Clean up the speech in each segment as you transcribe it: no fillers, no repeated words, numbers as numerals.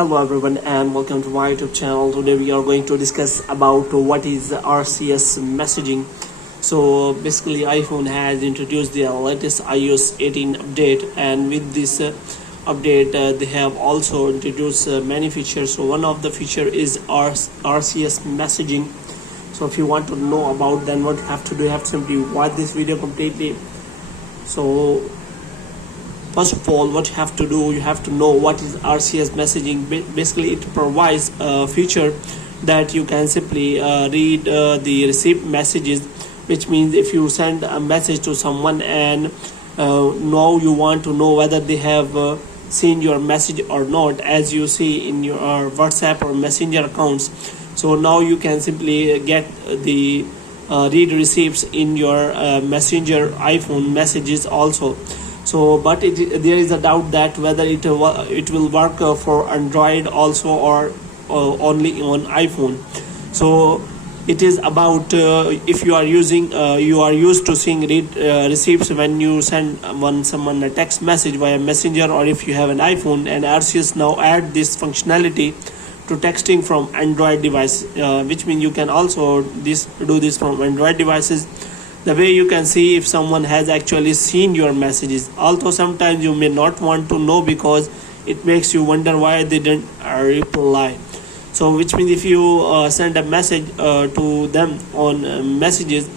Hello everyone and welcome to my YouTube channel. Today we are going to discuss about what is RCS messaging. So basically iPhone has introduced their latest iOS 18 update, and with this update they have also introduced many features. So one of the feature is RCS messaging. So if you want to know about, then what you have to do, you have to simply watch this video completely. So first of all, what you have to do, you have to know what is RCS messaging. Basically it provides a feature that you can simply read the received messages, which means if you send a message to someone and now you want to know whether they have seen your message or not, as you see in your WhatsApp or Messenger accounts. So now you can simply get the read receipts in your Messenger iPhone messages also. So but there is a doubt that whether it will work for Android also, or only on iPhone. So it is about if you are using you are used to seeing read receipts when you send someone a text message via Messenger, or if you have an iPhone, and RCS now add this functionality to texting from Android device, which means you can also do this from Android devices. The way you can see if someone has actually seen your messages. Although sometimes you may not want to know because it makes you wonder why they didn't reply. So which means if you send a message to them on messages,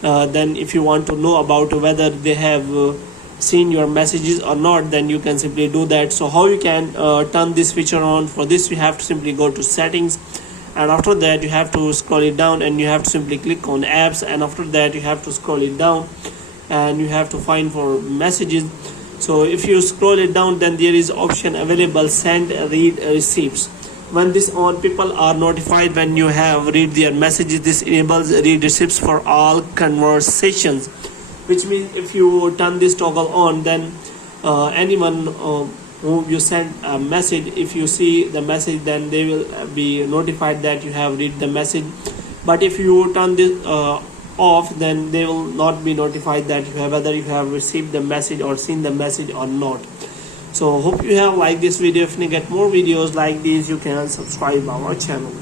then if you want to know about whether they have seen your messages or not, then you can simply do that. So how you can turn this feature on? For this you have to simply go to settings, and after that you have to scroll it down and you have to simply click on apps, and after that you have to scroll it down and you have to find for messages. So if you scroll it down, then there is option available, send read receipts. When this on, people are notified when you have read their messages. This enables read receipts for all conversations, which means if you turn this toggle on, then anyone whom you send a message, if you see the message, then they will be notified that you have read the message. But if you turn this off, then they will not be notified that whether you have received the message or seen the message or not. So hope you have liked this video. If you get more videos like these, you can subscribe our channel.